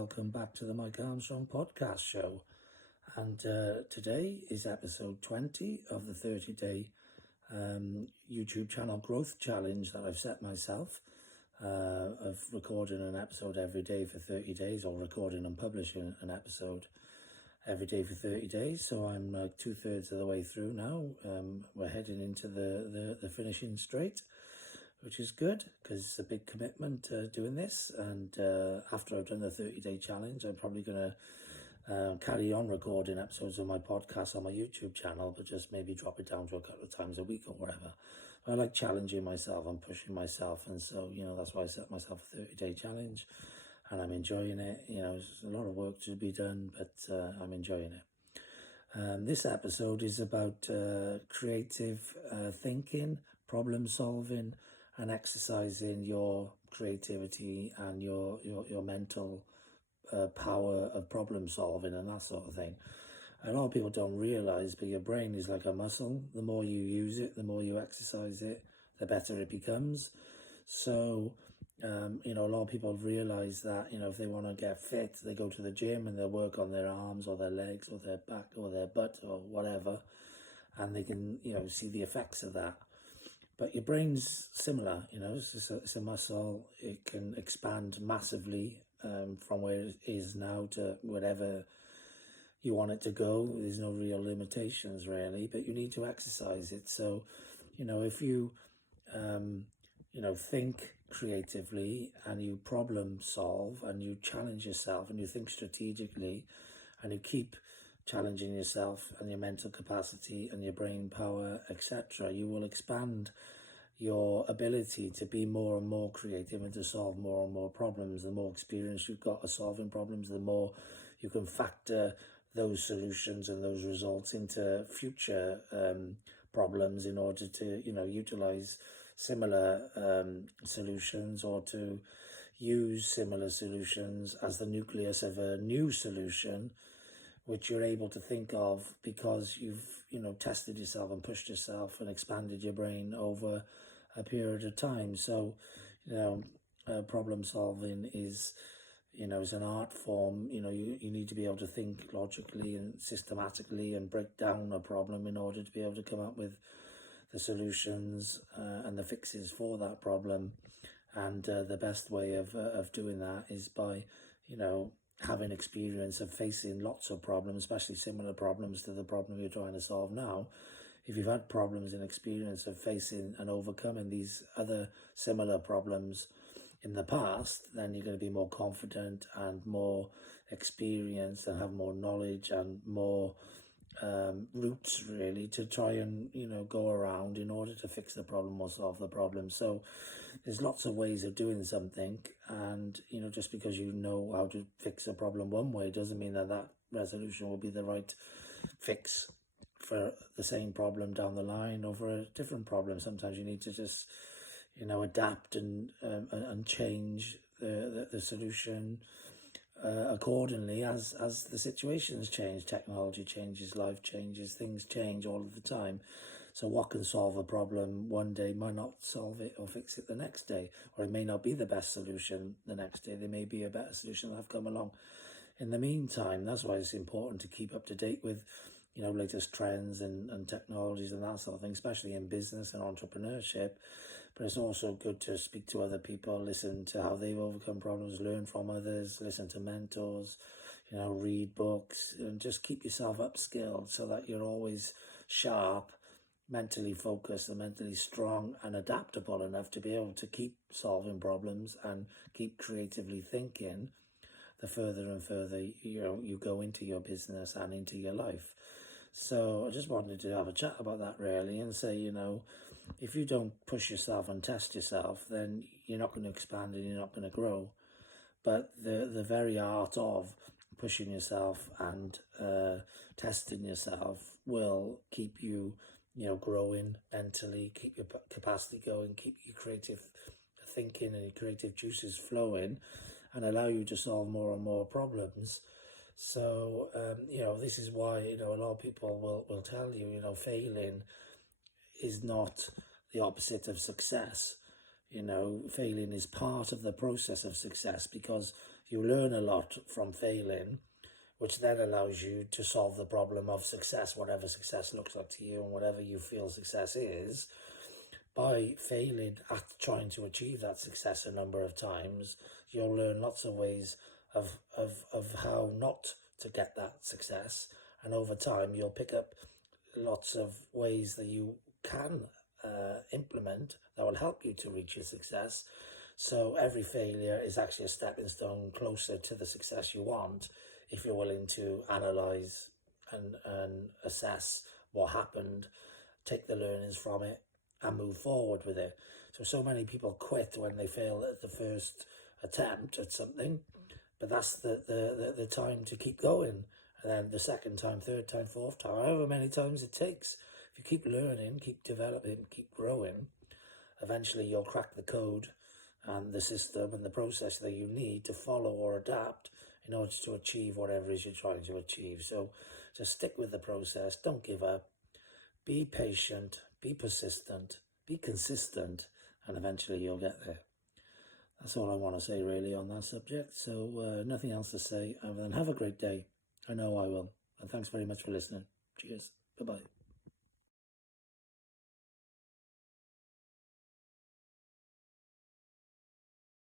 welcome back to the Mike Armstrong podcast show. And today is episode 20 of the 30-day YouTube channel growth challenge that I've set myself of recording an episode every day for 30 days, or recording and publishing an episode every day for 30 days. So I'm like 2/3 of the way through now. We're heading into the finishing straight, which is good because it's a big commitment doing this. And after I've done the 30-day challenge, I'm probably going to carry on recording episodes of my podcast on my YouTube channel, but just maybe drop it down to a couple of times a week or whatever. I like challenging myself and pushing myself, and so, that's why I set myself a 30-day challenge, and I'm enjoying it. There's a lot of work to be done, but I'm enjoying it. This episode is about creative thinking, problem solving, and exercising your creativity and your mental power of problem solving and that sort of thing. A lot of people don't realize, but your brain is like a muscle. The more you use it, the more you exercise it, the better it becomes. So, a lot of people realize that, if they want to get fit, they go to the gym and they'll work on their arms or their legs or their back or their butt or whatever, and they can, see the effects of that. But your brain's similar, it's a muscle. It can expand massively from where it is now to whatever you want it to go. There's no real limitations really, but you need to exercise it. So, if you, think creatively and you problem solve and you challenge yourself and you think strategically and you keep challenging yourself and your mental capacity and your brain power, etc., you will expand your ability to be more and more creative and to solve more and more problems. The more experience you've got of solving problems, the more you can factor those solutions and those results into future problems in order to, utilize similar solutions, or to use similar solutions as the nucleus of a new solution, which you're able to think of because you've, tested yourself and pushed yourself and expanded your brain over a period of time. So, problem solving is, is an art form. You need to be able to think logically and systematically and break down a problem in order to be able to come up with the solutions and the fixes for that problem. And the best way of doing that is by, having experience of facing lots of problems, especially similar problems to the problem you're trying to solve now. If you've had problems and experience of facing and overcoming these other similar problems in the past, then you're going to be more confident and more experienced and have more knowledge and more routes really to try and, go around in order to fix the problem or solve the problem. So there's lots of ways of doing something, and, just because you know how to fix a problem one way doesn't mean that that resolution will be the right fix for the same problem down the line or for a different problem. Sometimes you need to just, adapt and change the solution accordingly as the situations change. Technology changes, life changes, things change all of the time. So what can solve a problem one day might not solve it or fix it the next day, or it may not be the best solution the next day. There may be a better solution that have come along in the meantime. That's why it's important to keep up to date with, latest trends and technologies and that sort of thing, especially in business and entrepreneurship. But it's also good to speak to other people, listen to how they've overcome problems, learn from others, listen to mentors, read books, and just keep yourself upskilled so that you're always sharp, mentally focused and mentally strong and adaptable enough to be able to keep solving problems and keep creatively thinking the further and further you go into your business and into your life. So I just wanted to have a chat about that really and say, if you don't push yourself and test yourself, then you're not going to expand and you're not going to grow. But the very art of pushing yourself and testing yourself will keep you, growing mentally, keep your capacity going, keep your creative thinking and your creative juices flowing, and allow you to solve more and more problems. So, this is why, a lot of people will tell you, failing is not the opposite of success. Failing is part of the process of success, because you learn a lot from failing, which then allows you to solve the problem of success, whatever success looks like to you and whatever you feel success is. By failing at trying to achieve that success a number of times, you'll learn lots of ways of how not to get that success. And over time, you'll pick up lots of ways that you can implement that will help you to reach your success. So every failure is actually a stepping stone closer to the success you want, if you're willing to analyze and assess what happened, take the learnings from it, and move forward with it. So many people quit when they fail at the first attempt at something, but that's the time to keep going. And then the second time, third time, fourth time, however many times it takes. If you keep learning, keep developing, keep growing, eventually you'll crack the code and the system and the process that you need to follow or adapt in order to achieve whatever it is you're trying to achieve. So just stick with the process, don't give up, be patient, be persistent, be consistent, and eventually you'll get there. That's all I want to say really on that subject. So nothing else to say other than have a great day. I know I will. And thanks very much for listening. Cheers. Bye-bye.